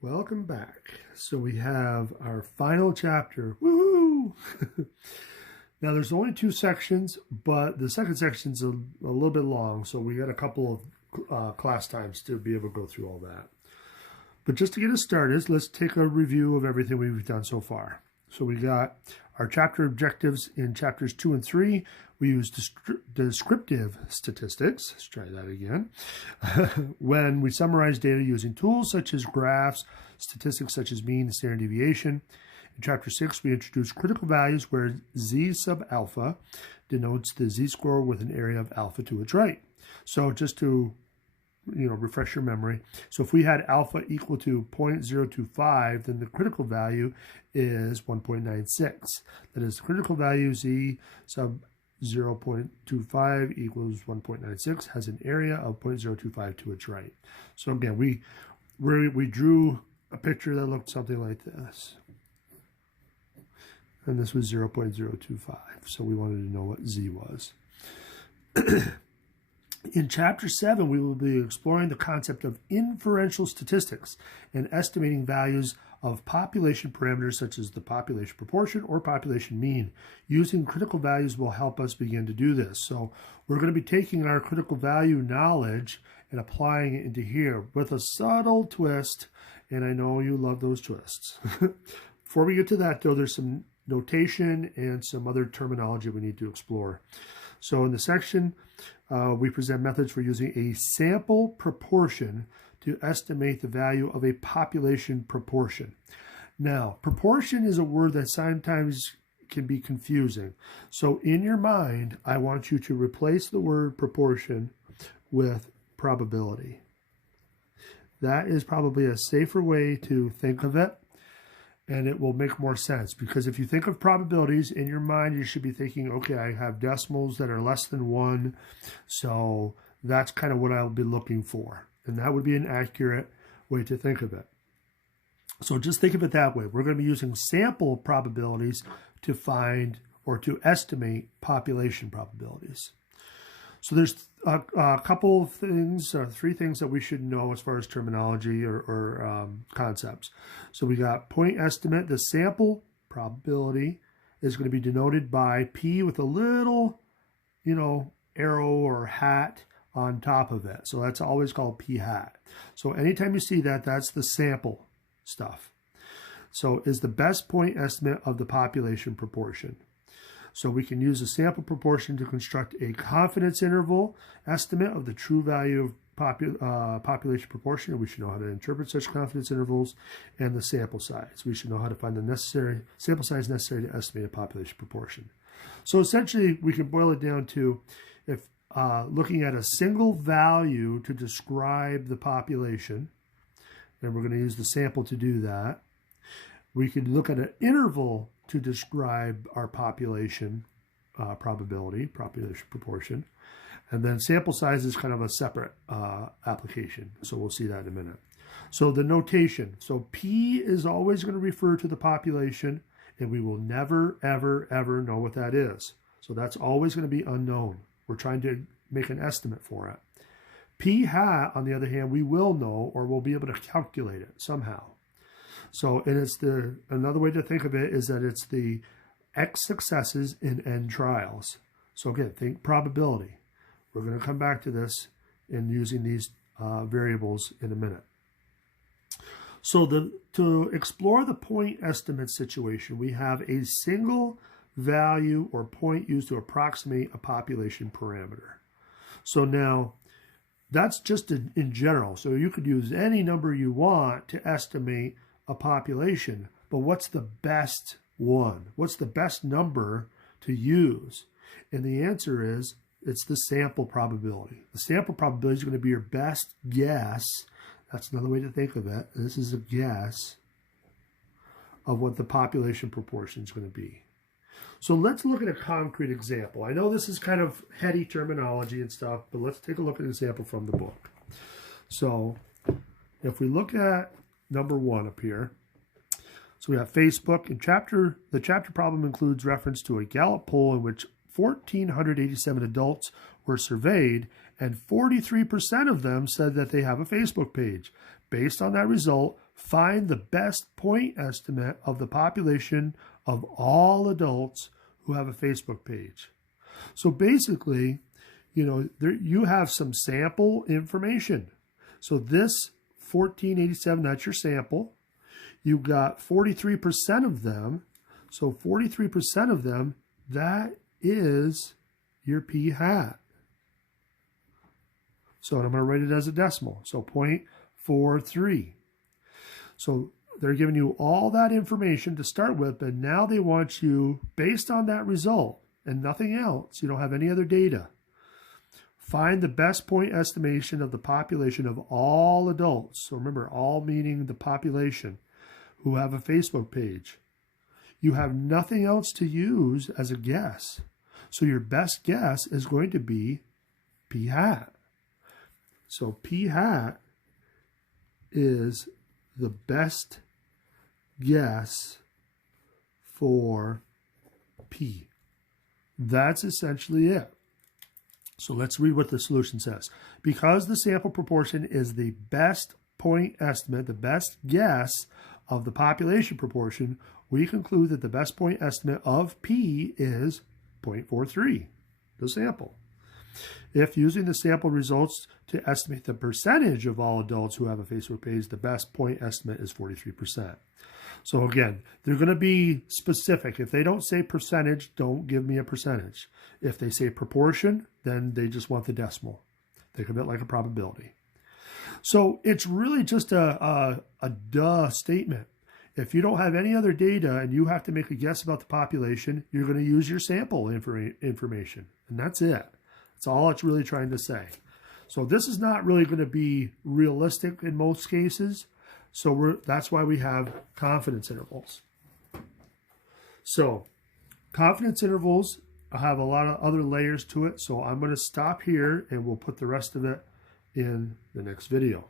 Welcome back. So we have our final chapter. Woohoo! Now there's only 2 sections, but the second section's a little bit long, so we got a couple of class times to be able to go through all that. But just to get us started, let's take a review of everything we've done so far. So we got our chapter objectives in chapters 2 and 3. We use descriptive statistics. Let's try that again. When we summarize data using tools such as graphs, statistics such as mean and standard deviation. In chapter 6, we introduce critical values where z sub alpha denotes the z-score with an area of alpha to its right. So just to refresh your memory. So if we had alpha equal to 0.025, then the critical value is 1.96. That is, the critical value z sub 0.25 equals 1.96 has an area of 0.025 to its right. So again, we drew a picture that looked something like this. And this was 0.025. So we wanted to know what z was. In Chapter 7, we will be exploring the concept of inferential statistics and estimating values of population parameters such as the population proportion or population mean. Using critical values will help us begin to do this. So we're going to be taking our critical value knowledge and applying it into here with a subtle twist, and I know you love those twists. Before we get to that, though, there's some notation and some other terminology we need to explore. So in the section, we present methods for using a sample proportion to estimate the value of a population proportion. Now, proportion is a word that sometimes can be confusing. So in your mind, I want you to replace the word proportion with probability. That is probably a safer way to think of it, and it will make more sense, because if you think of probabilities in your mind, you should be thinking, okay, I have decimals that are less than 1, so that's kind of what I'll be looking for. And that would be an accurate way to think of it. So just think of it that way. We're going to be using sample probabilities to find or to estimate population probabilities. So there's a couple of things, 3 things that we should know as far as terminology or concepts. So we got point estimate. The sample probability is going to be denoted by P with a little, arrow or hat on top of it. So that's always called P hat. So anytime you see that, that's the sample stuff. So is the best point estimate of the population proportion. So we can use a sample proportion to construct a confidence interval estimate of the true value of population proportion, and we should know how to interpret such confidence intervals, and the sample size. We should know how to find the necessary sample size necessary to estimate a population proportion. So essentially, we can boil it down to if looking at a single value to describe the population, and we're going to use the sample to do that. We could look at an interval to describe our population probability, population proportion. And then sample size is kind of a separate application. So we'll see that in a minute. So the notation. So P is always going to refer to the population, and we will never, ever, ever know what that is. So that's always going to be unknown. We're trying to make an estimate for it. P hat, on the other hand, we will know, or we'll be able to calculate it somehow. So, and it's another way to think of it is that it's the X successes in N trials. So again, think probability. We're going to come back to this in using these variables in a minute. So to explore the point estimate situation, we have a single value or point used to approximate a population parameter. So now, that's just in general. So you could use any number you want to estimate a population, but what's the best one? What's the best number to use? And the answer is, it's the sample probability. The sample probability is going to be your best guess. That's another way to think of it. This is a guess of what the population proportion is going to be. So let's look at a concrete example. I know this is kind of heady terminology and stuff, but let's take a look at an example from the book. So if we look at number 1 up here, so we have Facebook. And the chapter problem includes reference to a Gallup poll in which 1,487 adults were surveyed, and 43% of them said that they have a Facebook page. Based on that result, find the best point estimate of the population of all adults who have a Facebook page. So basically, you have some sample information. So this 1487, that's your sample. You got 43% of them. So 43% of them, that is your p hat. So I'm going to write it as a decimal. So 0.43. So they're giving you all that information to start with, but now they want you, based on that result and nothing else, you don't have any other data, find the best point estimation of the population of all adults. So remember, all meaning the population who have a Facebook page. You have nothing else to use as a guess. So your best guess is going to be p hat. So p hat is the best guess for p. That's essentially it. So let's read what the solution says. Because the sample proportion is the best point estimate, the best guess of the population proportion, we conclude that the best point estimate of p is 0.43, the sample. If using the sample results to estimate the percentage of all adults who have a Facebook page, the best point estimate is 43%. So again, they're going to be specific. If they don't say percentage, don't give me a percentage. If they say proportion, then they just want the decimal. Think of it like a probability. So it's really just a duh statement. If you don't have any other data and you have to make a guess about the population, you're going to use your sample information. And that's it. That's all it's really trying to say. So this is not really going to be realistic in most cases. So that's why we have confidence intervals. So confidence intervals have a lot of other layers to it. So I'm going to stop here and we'll put the rest of it in the next video.